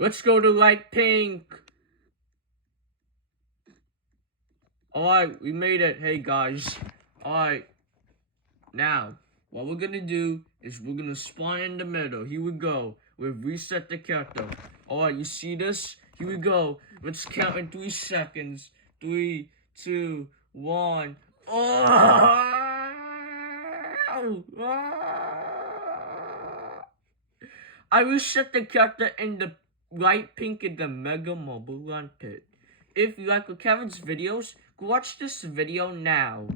Let's go to light pink. Alright, we made it. Hey guys. Alright. Now, what we're gonna do is we're gonna spawn in the middle. Here we go. We've reset the character. Alright, you see this? Here we go. Let's count in 3 seconds. 3, 2, 1. Oh! I reset the character in the light pink in the Mega Mobile Run Pit. If you like Kevin's videos, go watch this video now.